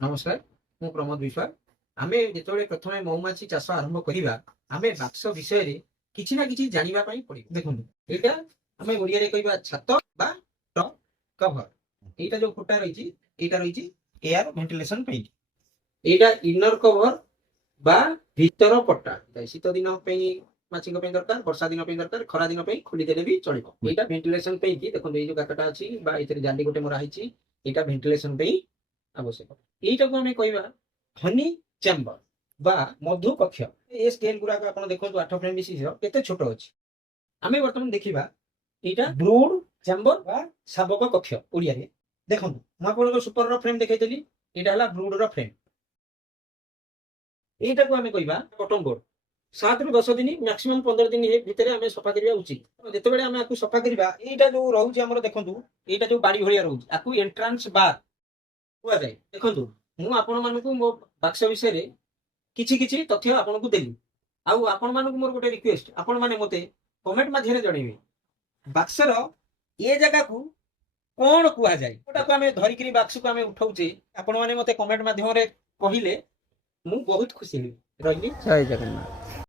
नमस्कार मु प्रमोद विश्वास आमे जेतबेले प्रथमे मौमाछी चाष आरंभ करिबा आमे बाक्स विषय रे किछि ना किछि जानिबा पई पड़िबो देखंतु एटा आमे ओडिया रे कहिबा छात बा टॉप कवर एटा जो फुटा रहिछि एटा रहिछि एयर वेंटिलेशन पई एटा इनर कवर बा भीतर पट्टा शीत दिन पई माछी पई दरकार वर्षा दिन पई दरकार खरा दिन पई खोली देले भी चलिबो एटा वेंटिलेशन पई कि देखंतु ए जो गाटाटा अछि बा एतरे जाली गोटे मोरा हिछि एटा वेंटिलेशन पई आवश्यक এইটাକୁ ଆମେ କହିବା ହନି ଚେମ୍ବର ବା ମଧୁ କକ୍ଷ ଏ ସ୍କେଲ ଗୁଡାକ ଆପଣ ଦେଖନ୍ତୁ 8 ଫ୍ରେମ୍ ବିଶିଷ୍ଟ କେତେ ଛୋଟ ଅଛି ଆମେ ବର୍ତ୍ତମାନ ଦେଖିବା ଏଇଟା ବ୍ରୁଡ ଚେମ୍ବର ବା ଶାବକ କକ୍ଷ ଓଡ଼ିଆରେ ଦେଖନ୍ତୁ ମୁଁ ଆପଣଙ୍କୁ ସୁପର ର ଫ୍ରେମ୍ ଦେଖେଇଥିଲି ଏଇଟା ହେଲା ବ୍ରୁଡ ର ଫ୍ରେମ୍ ଏଇଟାକୁ ଆମେ କହିବା କଟନ ବୋର୍ଡ 7 ରୁ 10 ଦିନ ମ୍ୟାକ୍ସିମମ୍ 15 ଦିନ ଭିତରେ ଆମେ ସଫା କରିବା ଉଚିତ ଯେତେବେଳେ ଆମେ ଆକୁ ସଫା କରିବା ଏଇଟା ଯୋଉ ରହୁଛି ଆମର ଦେଖନ୍ତୁ ଏଇଟା ଯୋଉ ବାଡି ଭଳିଆ ରହୁଛି ଆକୁ ଏଣ୍ଟ୍ରାନ୍ସ ବାର୍ କୁହାଯାଏ ଦେଖନ୍ତୁ ମୁଁ ଆପଣମାନଙ୍କୁ ମୋ ବାକ୍ସ ବିଷୟରେ କିଛି କିଛି ତଥ୍ୟ ଆପଣଙ୍କୁ ଦେଲି ଆଉ ଆପଣମାନଙ୍କୁ ମୋର ଗୋଟେ ରିକ୍ୱେଷ୍ଟ ଆପଣମାନେ ମୋତେ କମେଣ୍ଟ ମାଧ୍ୟମରେ ଜଣେଇବେ ବାକ୍ସର ଏ ଜାଗାକୁ କଣ କୁହାଯାଏ ଯୋଉଟାକୁ ଆମେ ଧରିକିରି ବାକ୍ସକୁ ଆମେ ଉଠଉଛେ ଆପଣମାନେ ମୋତେ କମେଣ୍ଟ ମାଧ୍ୟମରେ କହିଲେ ମୁଁ ବହୁତ ଖୁସି ହେବି ରହିଲି ଜୟ ଜଗନ୍ନାଥ।